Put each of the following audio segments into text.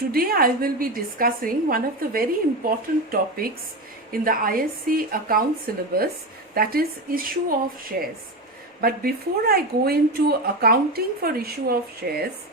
Today I will be discussing one of the very important topics in the ISC account syllabus, that is issue of shares. But before I go into accounting for issue of shares,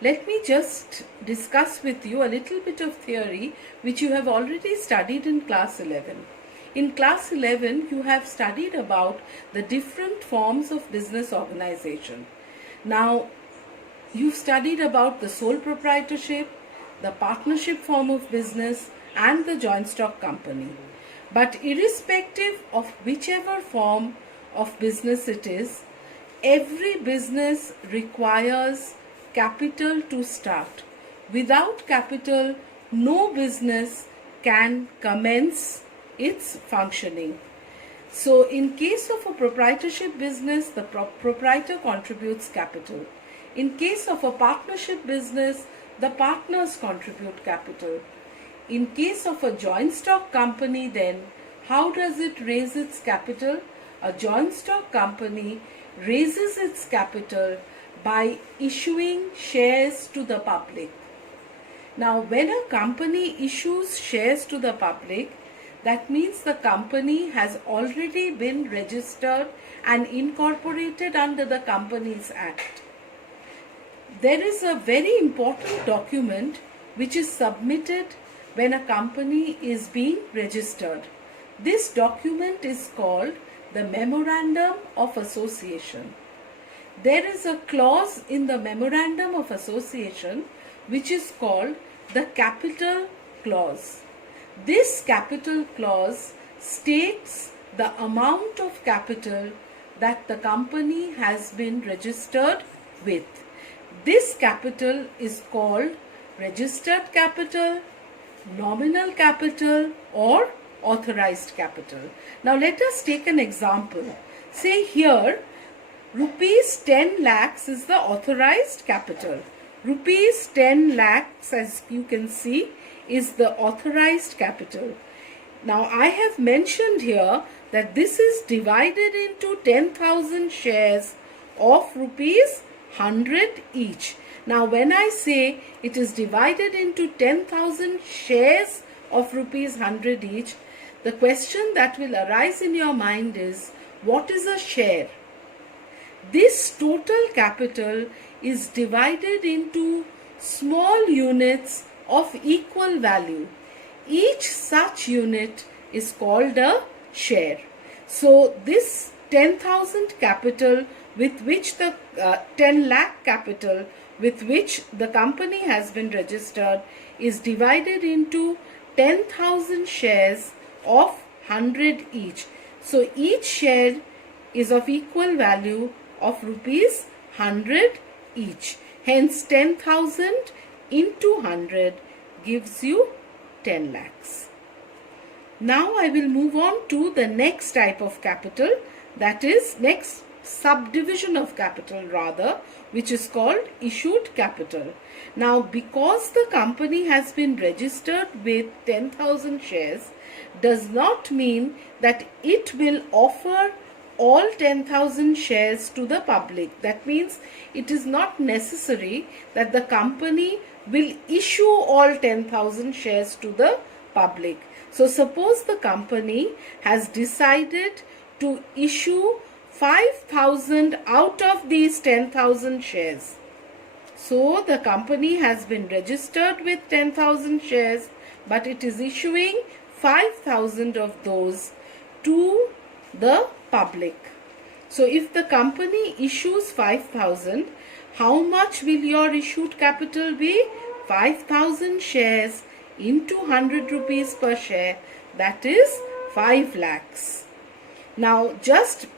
let me just discuss with you a little bit of theory which you have already studied in class 11. In class 11, you have studied about the different forms of business organization. Now, you've studied about the sole proprietorship, the partnership form of business, and the joint stock company. But irrespective of whichever form of business it is, every business requires capital to start. Without capital, no business can commence its functioning. So in case of a proprietorship business, the proprietor contributes capital. In case of a partnership business, the partners contribute capital. In case of a joint stock company, then, how does it raise its capital? A joint stock company raises its capital by issuing shares to the public. Now, when a company issues shares to the public, that means the company has already been registered and incorporated under the Companies Act. There is a very important document which is submitted when a company is being registered. This document is called the Memorandum of Association. There is a clause in the Memorandum of Association which is called the Capital Clause. This capital clause states the amount of capital that the company has been registered with. This capital is called registered capital, nominal capital, or authorized capital. Now let us take an example. Say here rupees 10 lakhs is the authorized capital. Rupees 10 lakhs, as you can see, is the authorized capital. Now I have mentioned here that this is divided into 10,000 shares of rupees 100 each. Now when I say it is divided into 10,000 shares of rupees 100 each, the question that will arise in your mind is, what is a share? This total capital is divided into small units of equal value. Each such unit is called a share. So this 10,000 capital with which the 10 lakh capital with which the company has been registered is divided into 10,000 shares of 100 each. So each share is of equal value of rupees 100 each. Hence 10,000 into 100 gives you 10 lakhs. Now I will move on to the next type of capital, that is next subdivision of capital rather, which is called issued capital. Now because the company has been registered with 10,000 shares does not mean that it will offer all 10,000 shares to the public. That means it is not necessary that the company will issue all 10,000 shares to the public. So suppose the company has decided to issue 5,000 out of these 10,000 shares. So the company has been registered with 10,000 shares, but it is issuing 5,000 of those to the public. So if the company issues 5,000, how much will your issued capital be? 5,000 shares into 100 rupees per share, that is 5 lakhs. Now just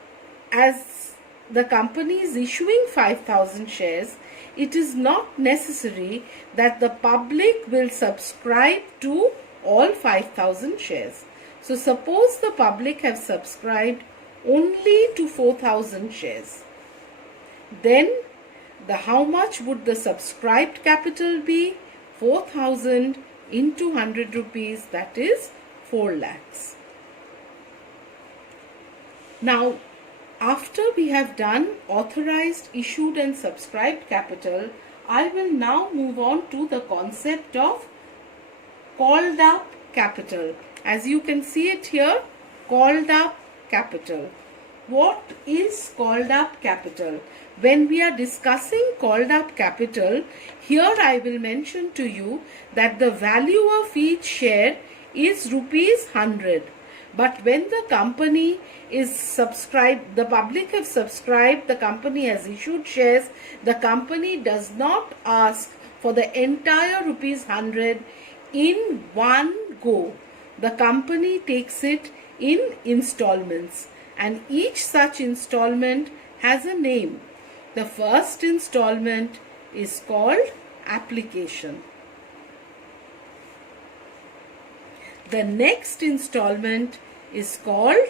as the company is issuing 5,000 shares, it is not necessary that the public will subscribe to all 5,000 shares. So suppose the public have subscribed only to 4,000 shares. Then how much would the subscribed capital be? 4,000 into 100 rupees, that is 4 lakhs. Now after we have done authorized, issued and subscribed capital, I will now move on to the concept of called up capital. As you can see it here, called up capital. What is called up capital? When we are discussing called up capital, here I will mention to you that the value of each share is rupees 100. But when the company is subscribed, the public have subscribed, the company has issued shares, the company does not ask for the entire rupees 100 in one go. The company takes it in installments, and each such installment has a name. The first installment is called application. The next installment is called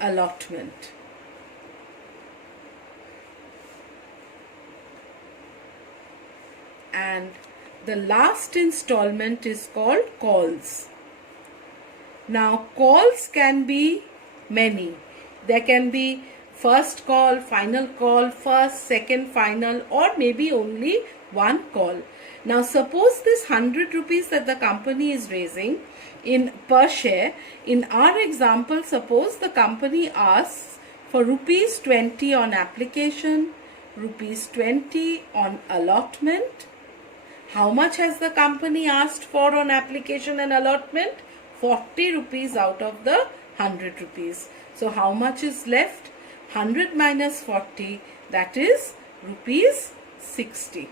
allotment. And the last installment is called calls. Now, calls can be many. There can be first call, final call, first, second, final, or maybe only one call. Now, suppose this 100 rupees that the company is raising in per share, in our example, suppose the company asks for rupees 20 on application, rupees 20 on allotment. How much has the company asked for on application and allotment? 40 rupees out of the 100 rupees. So how much is left? 100 minus 40, that is rupees 60.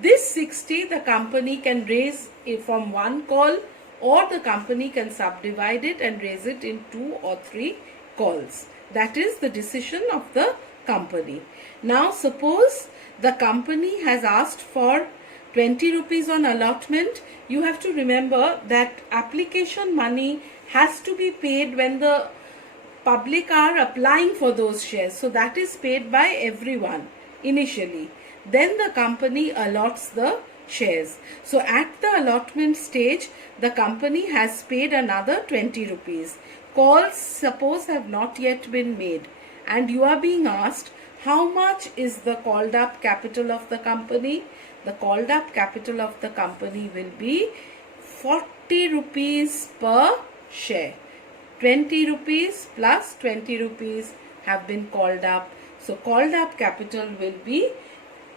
This 60 the company can raise from one call, or the company can subdivide it and raise it in 2 or 3 calls. That is the decision of the company. Now suppose the company has asked for 20 rupees on allotment. You have to remember that application money has to be paid when the public are applying for those shares. So that is paid by everyone initially. Then the company allots the shares. So at the allotment stage, the company has paid another 20 rupees. Calls suppose have not yet been made, and you are being asked how much is the called up capital of the company. The called up capital of the company will be 40 rupees per share. 20 rupees plus 20 rupees have been called up. So called up capital will be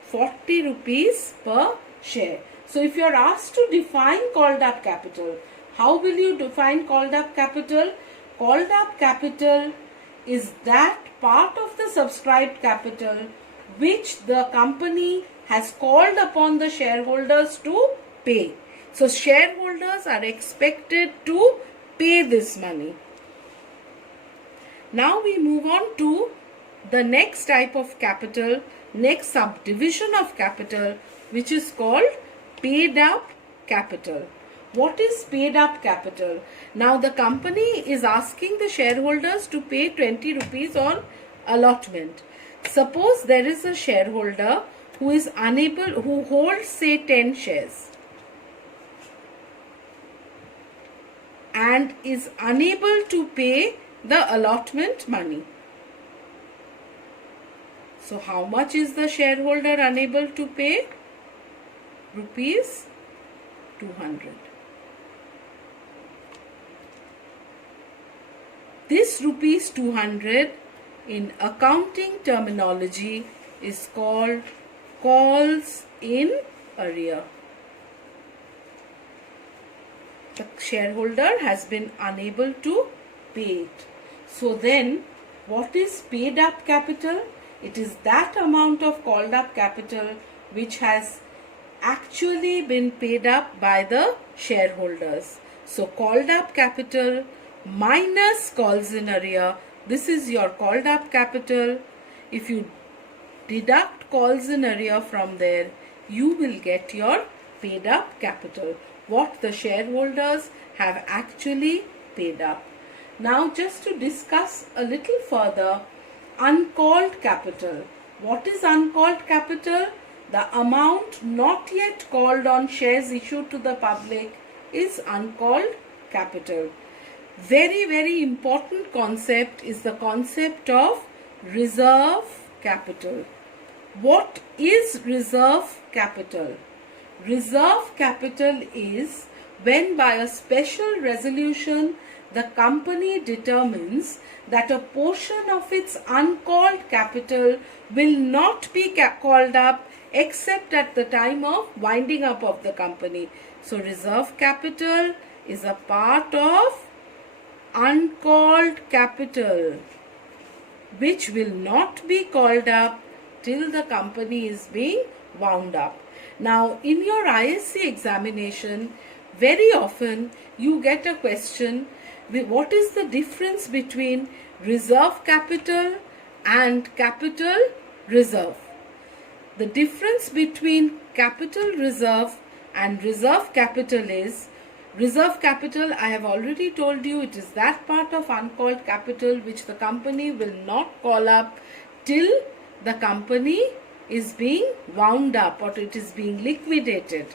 40 rupees per share. So if you are asked to define called up capital, how will you define called up capital? Called up capital is that part of the subscribed capital which the company has called upon the shareholders to pay. So shareholders are expected to pay this money. Now we move on to the next type of capital, next subdivision of capital, which is called paid up capital. What is paid up capital? Now the company is asking the shareholders to pay 20 rupees on allotment. Suppose there is a shareholder who is unable, who holds say 10 shares and is unable to pay the allotment money. So how much is the shareholder unable to pay? Rupees 200. This rupees 200 in accounting terminology is called calls in arrear. The shareholder has been unable to pay it. So then, what is paid up capital? It is that amount of called up capital which has actually been paid up by the shareholders. So called up capital minus calls in arrear, this is your called up capital. If you deduct calls in arrear from there, you will get your paid up capital, what the shareholders have actually paid up. Now just to discuss a little further, uncalled capital. What is uncalled capital? The amount not yet called on shares issued to the public is uncalled capital. Very, very important concept is the concept of reserve capital. What is reserve capital? Reserve capital is when by a special resolution the company determines that a portion of its uncalled capital will not be called up except at the time of winding up of the company. So reserve capital is a part of uncalled capital which will not be called up till the company is being wound up. Now, in your ISC examination, very often you get a question, what is the difference between reserve capital and capital reserve? The difference between capital reserve and reserve capital is, reserve capital, I have already told you, it is that part of uncalled capital which the company will not call up till the company is being wound up or it is being liquidated.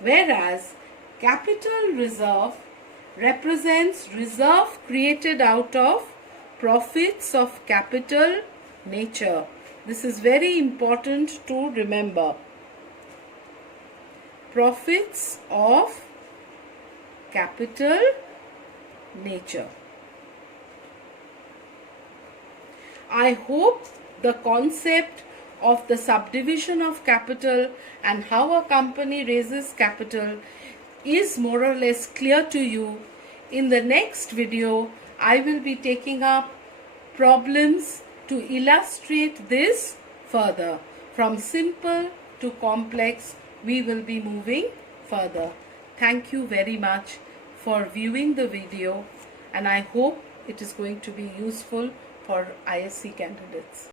Whereas capital reserve represents reserve created out of profits of capital nature. This is very important to remember. Profits of capital nature. I hope the concept of the subdivision of capital and how a company raises capital is more or less clear to you. In the next video, I will be taking up problems to illustrate this further. From simple to complex, we will be moving further. Thank you very much for viewing the video, and I hope it is going to be useful for ISC candidates.